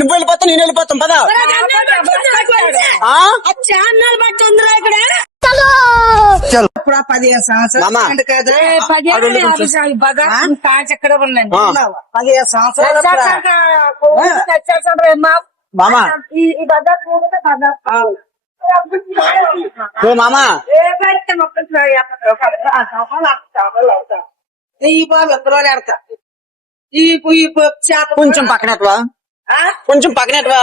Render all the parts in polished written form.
నువ్వు వెళ్ళిపోతావు నేను వెళ్ళిపోతాం పదా ఛానల్ బట్టి ఉందిరా ఇక్కడ ఇప్పుడు 15 సంవత్సరాలు కదా 15 ఎక్కడ ఉండండి 15 సంవత్సరాలు మామా మామా ఈ బాబు ఎక్కడో ఆడతా ఈ చేప కొంచెం పక్కనట్వా కొంచెం పక్కనట్వా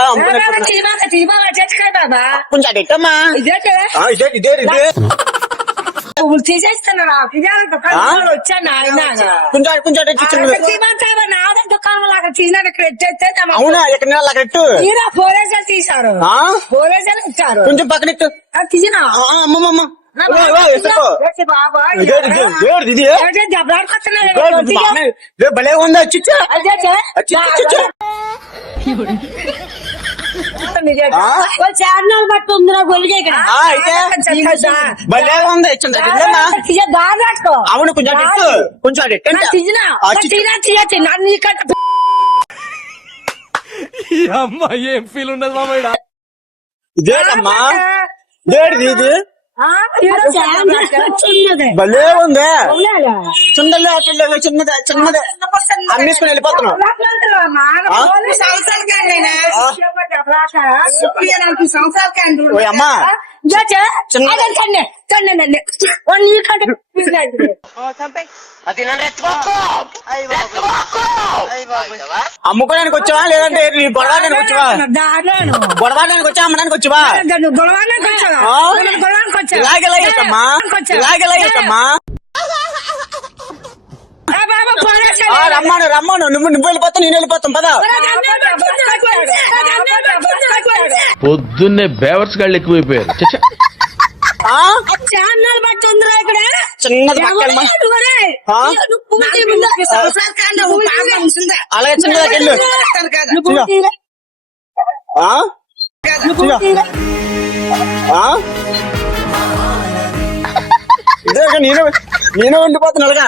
కొంచెం అటు ఇట్టమ్మా ఇదే తీసేస్తున్నా వచ్చాను ఆయన కొంచెం కొంచెం దుకాణంలో అక్కడ తీసినాడు ఇక్కడ ఎట్టేస్తే అవునా ఎక్కడ అక్కడ ఇట్టు తీరా పోలీసులు తీశారు పోలీసులు ఇచ్చారు కొంచెం పక్కనెట్టు తీసినా అమ్మమ్మ భలే ఉందా చిచ్చా ఛానల్ బట్టి ఉందిరా గొలిగే భలే ఉంది అవును కొంచెం కొంచెం అమ్మా ఏం ఫీల్ ఉన్నది మామయ్య ఇదేటమ్మా ఇది భలే ఉంది చిన్నదే చిన్నదే అన్నిసుకుని వెళ్ళిపోతున్నాం అమ్మా అమ్ముకోడానికి వచ్చావా లేదంటే గొడవడానికి వచ్చావా గొడవడానికి వచ్చా అమ్మడానికి వచ్చావా ఇలాగెలాగమ్మా రమ్మను నువ్వు వెళ్ళిపోతావు నేను వెళ్ళిపోతాం పదా పొద్దున్నే బేవర్స్ గాళ్ళు ఎక్కువైపోయారు ఛానల్ బట్టి ఉందిరా ఇక్కడ చిన్నది అలాగే చిన్నదాకెళ్ళు నేను ఉండిపోతున్నా అలాగా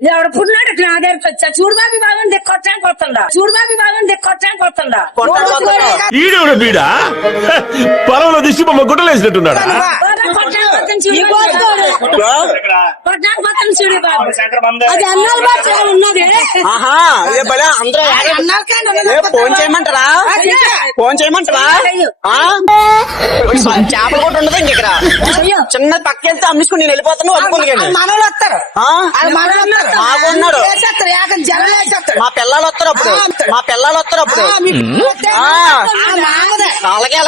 ఎవడు పుట్టినాడు నా దగ్గరికి వచ్చా చూడదాబి బాబుని దిక్కొచ్చానికి వస్తుండా ఈడేవుడు బీడా పొలంలో దిష్టి బొమ్మ గుడ్డలేసినట్టున్నాడా అది అన్నాలు బాగా ఉన్నది ఫోన్ చేయమంటారా చేపల కొట్టు ఉండదు ఇంక ఇక్కడ చిన్న పక్క వెళ్తే అమ్ముకుని నేను వెళ్ళిపోతాను అమ్ముకోలేదు మనోళ్ళు వస్తారు బాగున్నాడు మా పిల్లలు వస్తారు అప్పుడు అలాగే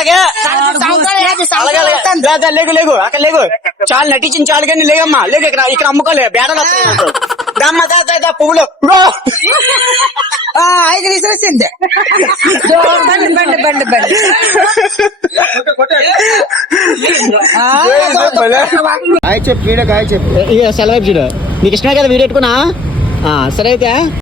లేగు అక్కడ లేగు చాలు నటించిన చాలు కానీ లేగమ్మా లేగు ఇక్కడ అమ్ముకోలే బేడలు వస్తాయి పువ్వులు 5 నిమిషాలు వచ్చింది చెప్పు వీడియో చెప్పు సెలవు చూడు నీకు ఇష్టమే కదా వీడియో పెట్టుకున్నా సరే అయితే